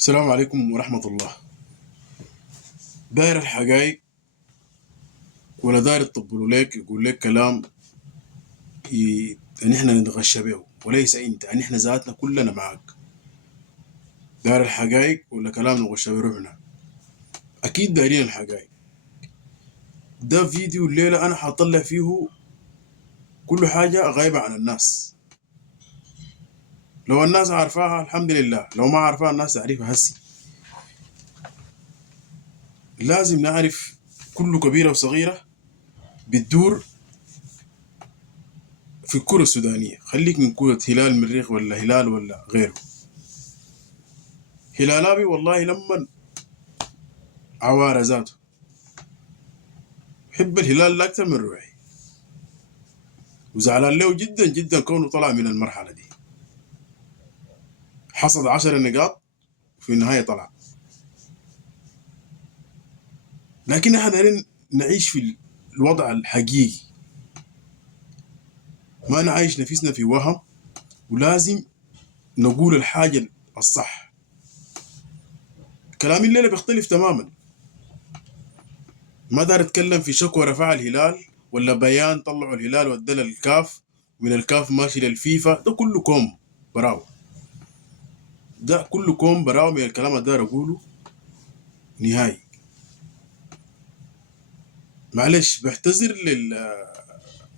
السلام عليكم ورحمة الله. داير الحقائق ولا داير يطبلوا لك يقول لك كلام ان احنا نتغشى به، وليس انت، ان احنا ذاتنا كلنا معك. داير الحقائق ولا كلام نغشى به روحنا؟ اكيد دايرين الحقائق. ده فيديو الليلة انا حاطلع فيه كل حاجة غايبة عن الناس. لو الناس عارفاها الحمد لله، لو ما عارفاها الناس تعرفها هسي. لازم نعرف كل كبيرة وصغيرة بتدور في الكرة السودانية. خليك من كرة هلال المريخ ولا هلال ولا غيره. هلالابي والله لما عوارة ذاته بحب الهلال أكثر من روحي، وزعلان له جدا جدا كونه طلع من المرحلة دي. حصد 10 نقاط في النهاية طلع. لكن احنا دايرين نعيش في الوضع الحقيقي، ما نعيش نفسنا في وهم. ولازم نقول الحاجة الصح. كلامي الليلة بيختلف تماما. ما دار اتكلم في شكوى رفع الهلال ولا بيان طلعوا الهلال ودى الكاف، من الكاف ماشي للفيفا. ده كله كوم براو. ده كله كوم براو من الكلام اللي دار اقوله نهائي. معلش بعتذر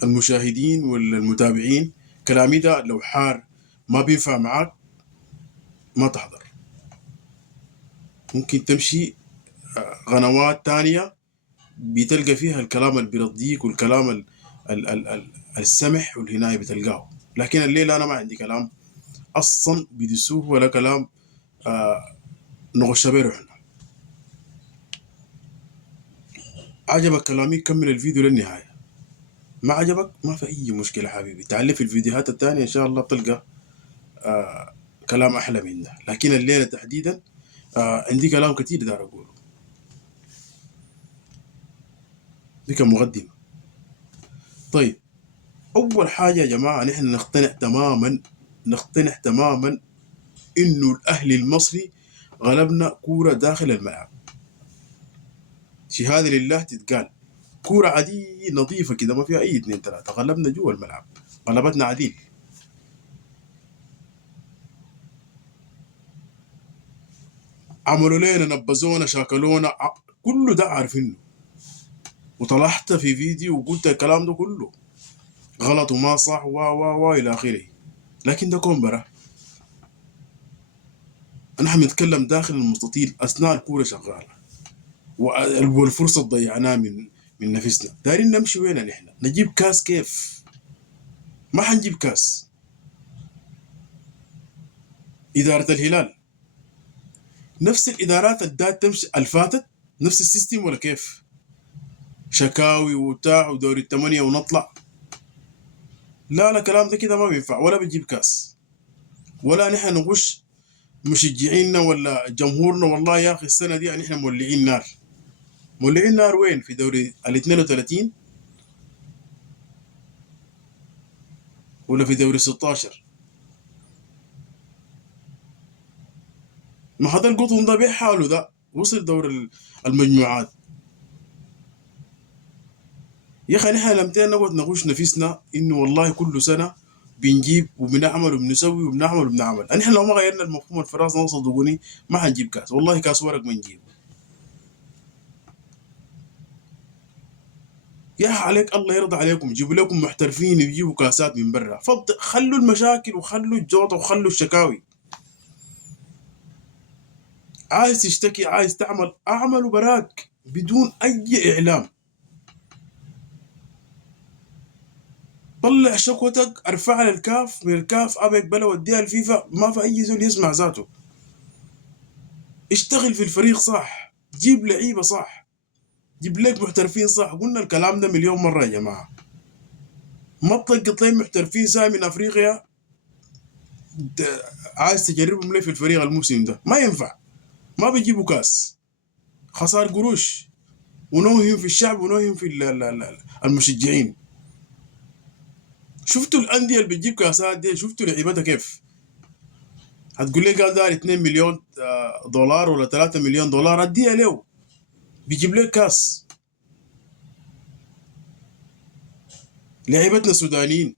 للمشاهدين والمتابعين. كلامي ده لو حار ما بينفع معاك ما تحضر. ممكن تمشي قنوات تانية بتلقى فيها الكلام اللي بيرضيك والكلام السمح والهناية بتلقاه. لكن الليلة أنا ما عندي كلام أصلا بدسوه ولا كلام نغش به روحنا. عجبك كلامي كمل الفيديو للنهاية، ما عجبك ما في أي مشكلة حبيبي. تعال في الفيديوهات التانية إن شاء الله بتلقى كلام أحلى من ده. لكن الليلة تحديدا عندي كلام كتير دار أقوله. دي كمقدمة. طيب، أول حاجة يا جماعة نحن نقتنع تماما إنه الأهلي المصري غلبنا كورة داخل الملعب. شهادة لله تتقال. كورة عادية نظيفة كده ما فيها أي اتنين تلاتة، غلبنا جوا الملعب، غلبتنا عديل. عملوا لنا نبزونا شاكلونا كله ده عارفينه. وطلعت في فيديو وقلت الكلام ده كله غلط وما صح و الى اخره. لكن ده كومبرا. نحن بنتكلم داخل المستطيل اثناء الكوره شغاله، والفرصه ضيعناها من نفسنا. دايرين نمشي وين؟ نحن نجيب كاس كيف؟ ما حنجيب كاس. اداره الهلال نفس الادارات الدات تمشي الفاتت، نفس السيستم ولا كيف؟ شكاوي وبتاع ودوري الثمانيه ونطلع. لا كلام ده كده ما بينفع. ولا بنجيب كاس ولا نحن نغش مشجعينا ولا جمهورنا. والله يا اخي السنه دي يعني احنا مولعين نار. مولعين نار وين؟ في دوري ال 32 ولا في دوري 16؟ ما هذا القطن ده بحاله ده وصل دور المجموعات. يا اخي نحن لمتين نقعد نغش نفسنا انه والله كل سنه بنجيب وبنعمل وبنسوي وبنعمل وبنعمل. نحن لو ما غيرنا المفهوم الفراس نوصل صدقوني ما حنجيب كاس. والله كاس ورق ما نجيب. يا أخي عليك الله يرضى عليكم جيبوا لكم محترفين يجيبوا كاسات من برا. فضل خلوا المشاكل وخلوا الجوطه وخلوا الشكاوي. عايز تشتكي عايز تعمل اعمل براك بدون اي اعلام. طلع شكوتك ارفعها للكاف، من الكاف ابى يقبلها وديها الفيفا، ما في اي زول يسمع ذاته. اشتغل في الفريق صح، جيب لعيبه صح، جيب لك محترفين صح. قلنا الكلام ده مليون مره يا جماعه. ما تلقط لي محترفين ساي من افريقيا عايز تجربهم ليه في الفريق الموسم ده؟ ما ينفع. ما بيجيبوا كاس. خسار قروش ونوهم في الشعب ونوهم في المشجعين. شفتوا الانديه اللي بتجيب كاسات دي؟ شفتوا لعيبتها كيف؟ هتقول لي قال دار 2 مليون دولار ولا 3 مليون دولار، اديها له بيجيب لك كاس. لعيبتنا سودانيين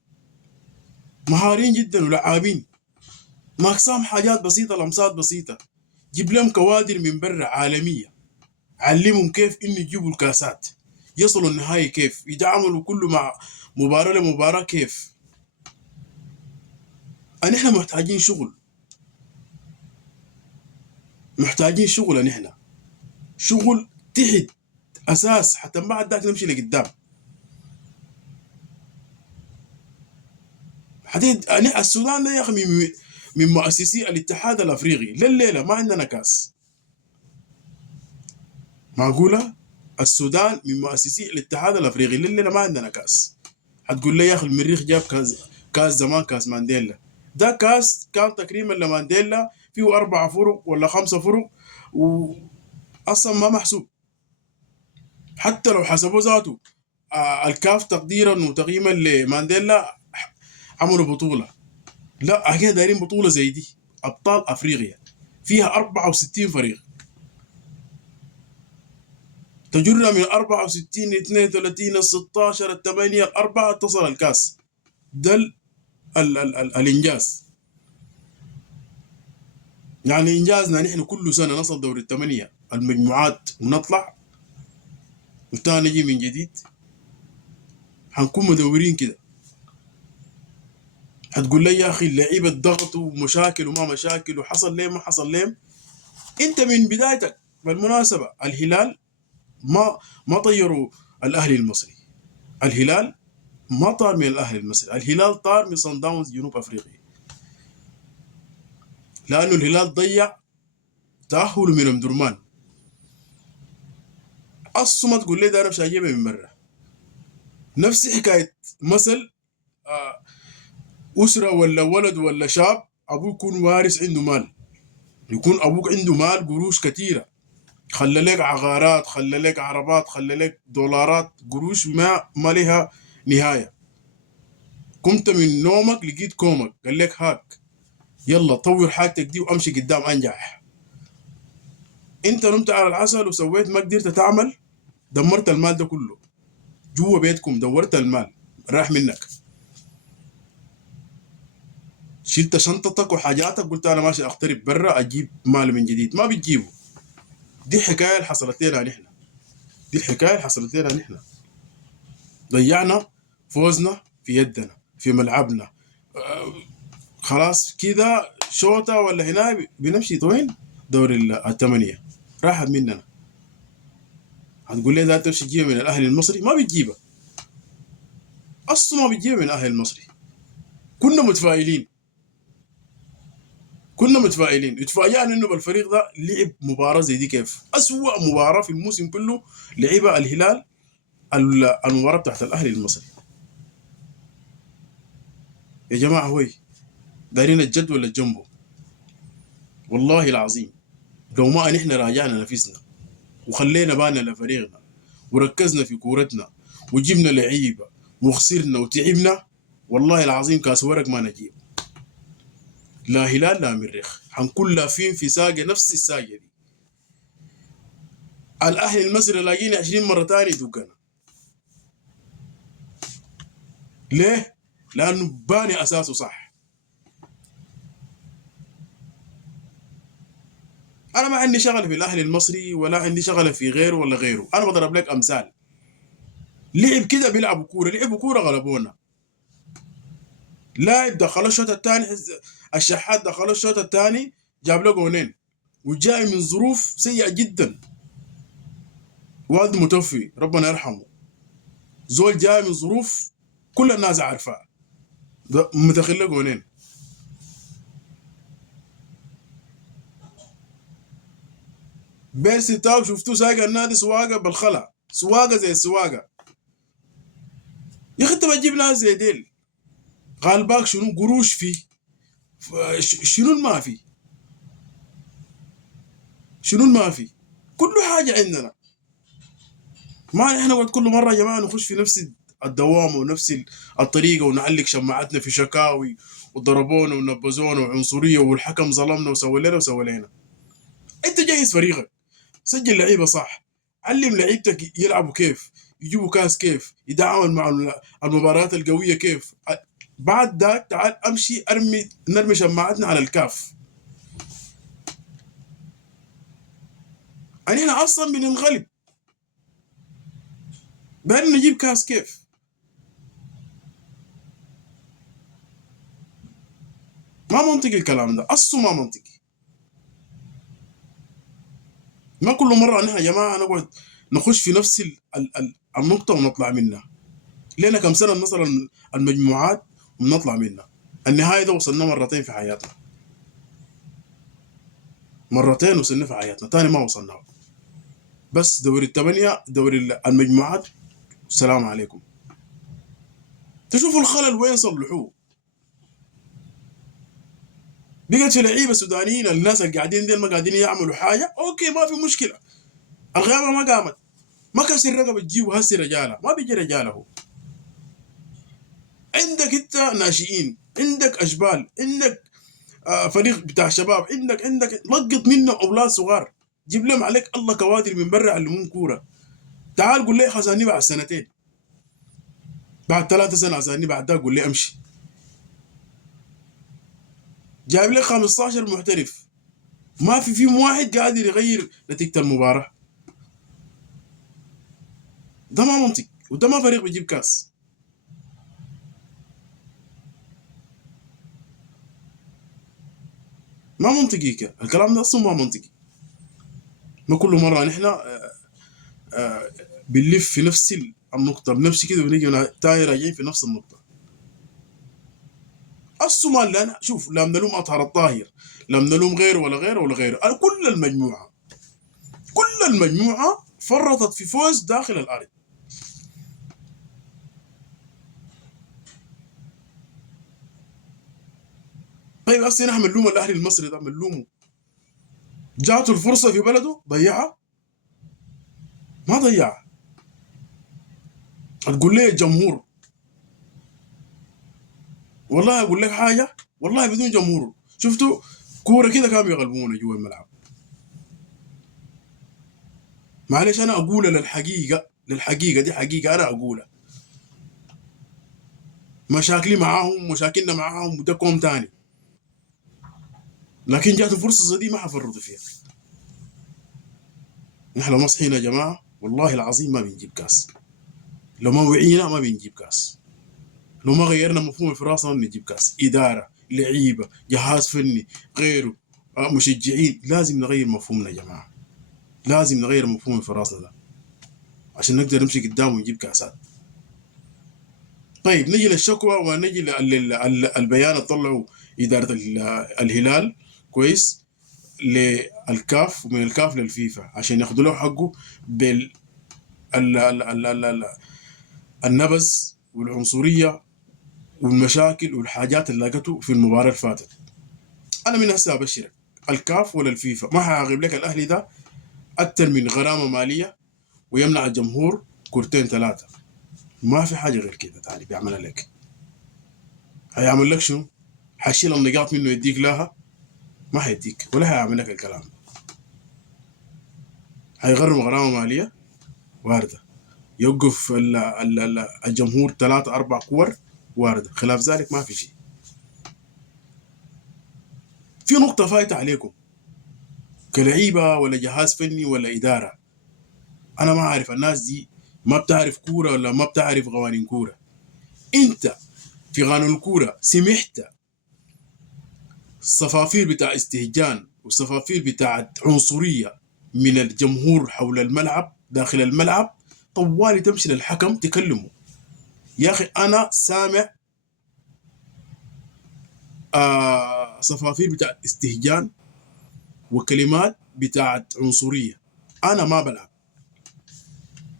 مهارين جدا ولعابين، ناقصام حاجات بسيطه، لمسات بسيطه. جيب لهم كوادر من برا عالميه، علمهم كيف انه يجيبوا الكاسات، يصلوا النهائي كيف، يتعاملوا كله مع مباراه لمباراه كيف. نحن محتاجين شغل، محتاجين شغل، نحن شغل تحت اساس حتى بعد ذاك نمشي لقدام. حديد السودان ده يا اخي من مؤسسي الاتحاد الافريقي لليله ما عندنا كاس. معقوله؟ السودان من مؤسسي الاتحاد الافريقي لليله ما عندنا كاس. هتقول لي يا اخي المريخ جاب كاس زمان، كاس مانديلا. ده كاس كان تكريما لمانديلا، فيه 4 فرق ولا 5 فرق، واصلا ما محسوب. حتى لو حسبوا ذاته الكاف تقديرا وتقييما لمانديلا عملوا بطوله. لا، اكيد دايرين بطوله زي دي، ابطال افريقيا فيها 64 فريق، تجرنا من 64 ل 32 ل 16 ل 8 4 اتصل الكاس. ده الانجاز. يعني انجازنا نحن كل سنه نصل دور الثمانيه المجموعات ونطلع، وثاني نجي من جديد. حنكون مدورين كده. هتقول لي يا اخي اللعيبه ضغط ومشاكل وما مشاكل وحصل ليه ما حصل ليه. انت من بدايتك بالمناسبه الهلال ما طيروا الاهلي المصري. الهلال ما طار من الاهلي المصري، الهلال طار من صن داونز جنوب افريقيا، لانه الهلال ضيع تاهله من ام درمان. اصلا ما تقول لي ده انا مش هجيبها من مره. نفس حكايه مثل اسره ولا ولد ولا شاب ابوه يكون وارث عنده مال، يكون ابوك عنده مال قروش كثيره، خلى لك عقارات، خلى لك عربات، خلى لك دولارات، قروش ما لها نهايه. قمت من نومك لقيت كومك قال لك هاك، يلا طور حاجتك دي وامشي قدام انجح. انت نمت على العسل وسويت ما قدرت تعمل، دمرت المال ده كله جوا بيتكم، دورت المال راح منك. شلت شنطتك وحاجاتك قلت انا ماشي اغترب برا اجيب مال من جديد، ما بتجيبه. دي الحكايه اللي حصلت لنا نحن، دي الحكايه اللي حصلت لنا نحن. ضيعنا فوزنا في يدنا في ملعبنا. خلاص كده شوطه ولا هنا بنمشي وين؟ دوري الثمانيه راحت مننا. هتقول لي ده تمشي تجيبها من الاهلي المصري؟ ما بتجيبها، اصلا ما بتجيبها من الاهلي المصري. كنا متفائلين، كنا متفائلين، اتفاجئنا انه بالفريق ده لعب مباراه زي دي. كيف اسوأ مباراه في الموسم كله لعبها الهلال المباراه بتاعت الاهلي المصري. يا جماعه هوي دايرين الجد ولا الجنبو؟ والله العظيم لو ما نحن راجعنا نفسنا وخلينا بالنا لفريقنا وركزنا في كورتنا وجبنا لعيبه وخسرنا وتعبنا، والله العظيم كاس ورق ما نجيب. لا هلال لا مريخ، حنكون لافين في ساقه نفس الساقه دي. الاهلي المصري لاقيني 20 مره ثاني دوقنا. ليه؟ لانه باني اساسه صح. انا ما عندي شغله في الاهلي المصري ولا عندي شغله في غيره ولا غيره، انا بضرب لك امثال. لعب كده بيلعبوا كوره، لعبوا كوره غلبونا. لاعب دخل الشوط الثاني، الشحات دخل الشوط الثاني جاب له جونين، وجاي من ظروف سيئه جدا. والد متوفي ربنا يرحمه، زول جاي من ظروف كل الناس عارفاها، مدخل له جونين. بيرسي تاو شفتوه سايق النادي سواقه بالخلا، سواقه زي السواقه. يا اخي انت بتجيب ناس زي ديل غالباك شنو قروش فيه، شنو ما في، شنو ما في، كل حاجه عندنا. ما نحن قلت كل مره يا جماعه نخش في نفس الدوام ونفس الطريقه، ونعلق شماعتنا في شكاوي وضربونا ونبذونا وعنصريه والحكم ظلمنا وسوى لنا وسوى لنا. انت جهز فريقك، سجل لعيبه صح، علم لعيبتك يلعبوا كيف، يجيبوا كاس كيف، يتعامل مع المباريات القويه كيف. بعد ذاك تعال امشي نرمي شماعتنا على الكاف. يعني احنا اصلا بننغلب، بقى نجيب كاس كيف؟ ما منطقي الكلام ده، اصله ما منطقي. ما كل مره نحن يا جماعه نقعد نخش في نفس النقطه ونطلع منها. لنا كم سنه نصل المجموعات ونطلع منها. النهايه ده وصلنا مرتين في حياتنا، مرتين وصلنا في حياتنا، تاني ما وصلنا. بس دوري الثمانيه، دوري المجموعات، السلام عليكم. تشوفوا الخلل وين صلحوه. بقت في لعيبه سودانيين، الناس اللي قاعدين ديل ما قاعدين يعملوا حاجه، اوكي ما في مشكله. الغابه ما قامت، ما كسر رقبه تجيبه هسه رجاله، ما بيجي رجاله هو. عندك انت ناشئين، عندك اشبال، عندك فريق بتاع شباب، عندك لقط منه اولاد صغار، جيب لهم عليك الله كوادر من برا علمون كوره. تعال قول لي خزاني بعد سنتين، بعد 3 سنين خزاني، بعد ده قول لي امشي. جايب لك 15 محترف، ما في فيهم واحد قادر يغير نتيجه المباراه. ده ما منطق، وده ما فريق بيجيب كاس. ما منطقي كده الكلام ده، اصلا ما منطقي. ما كل مره نحن بنلف في نفس النقطه بنفس كده، ونيجي تاني راجعين في نفس النقطه. الصومال لا شوف، لا بنلوم اطهر الطاهر، لا بنلوم غيره ولا غيره ولا غيره، كل المجموعه، كل المجموعه فرطت في فوز داخل الارض. طيب هسه نحن بنلوم الاهلي المصري ده، بنلومه جاته الفرصه في بلده ضيعها؟ ما ضيعها. تقول لي الجمهور، والله اقول لك حاجه، والله بدون جمهور شفتوا كوره كده كانوا يغلبونا جوا الملعب. معلش انا اقولها للحقيقه، للحقيقه دي حقيقه انا اقولها. مشاكلي معاهم، مشاكلنا معاهم، وده كوم تاني. لكن جات فرصه زي دي ما حفرطوا فيها. نحن لو ما صحينا يا جماعه والله العظيم ما بنجيب كاس. لو ما وعينا ما بنجيب كاس. لو ما غيرنا مفهوم في راسنا ما بنجيب كاس. اداره، لعيبه، جهاز فني، غيره، مشجعين، لازم نغير مفهومنا يا جماعه. لازم نغير مفهوم في راسنا ده عشان نقدر نمشي قدام ونجيب كاسات. طيب نجي للشكوى ونجي للبيان اللي طلعوا اداره الهلال، كويس، للكاف، ومن الكاف للفيفا عشان ياخذوا له حقه بال ال- ال- ال- ال- ال- النبذ والعنصريه والمشاكل والحاجات اللي لقته في المباراه اللي فاتت. انا من هسه ابشرك، الكاف ولا الفيفا ما حيعاقب لك الاهلي ده اكثر من غرامه ماليه ويمنع الجمهور كورتين ثلاثه. ما في حاجه غير كده تعالي بيعملها لك. هيعمل لك شنو؟ حيشيل النقاط منه يديك لها؟ ما حيديك ولا هيعمل لك الكلام. هيغرم غرامه ماليه وارده، يوقف الجمهور 3 4 كور وارده، خلاف ذلك ما في شيء. في نقطه فايته عليكم كلعيبه ولا جهاز فني ولا اداره. انا ما عارف الناس دي ما بتعرف كوره ولا ما بتعرف قوانين كوره. انت في قانون الكوره سمحت الصفافير بتاع استهجان والصفافير بتاع عنصريه من الجمهور حول الملعب داخل الملعب، طوالي تمشي للحكم تكلمه. يا اخي انا سامع صفافير بتاع استهجان وكلمات بتاعت عنصريه، انا ما بلعب.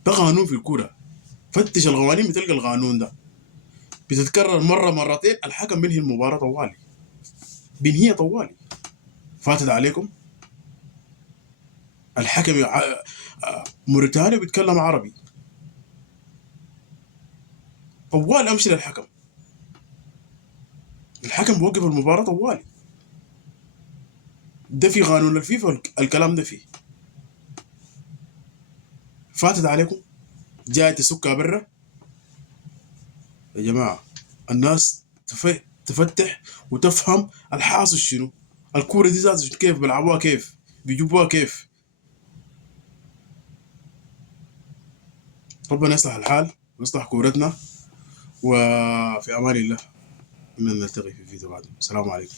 ده قانون في الكوره، فتش القوانين بتلقى القانون ده بتتكرر مره مرتين الحكم بينهي المباراه طوالي، بينهيها طوالي. فاتت عليكم الحكم موريتاني بيتكلم عربي، طوال امشي للحكم، الحكم بوقف المباراه طوالي. ده في قانون الفيفا الكلام ده فيه. فاتت عليكم جاي تسكها برا. يا جماعه الناس تفتح وتفهم الحاصل شنو. الكوره دي ذات كيف بيلعبوها، كيف بيجيبوها، كيف. ربنا يصلح الحال ويصلح كورتنا، وفي امان الله. إننا نلتقي في فيديو بعد. السلام عليكم.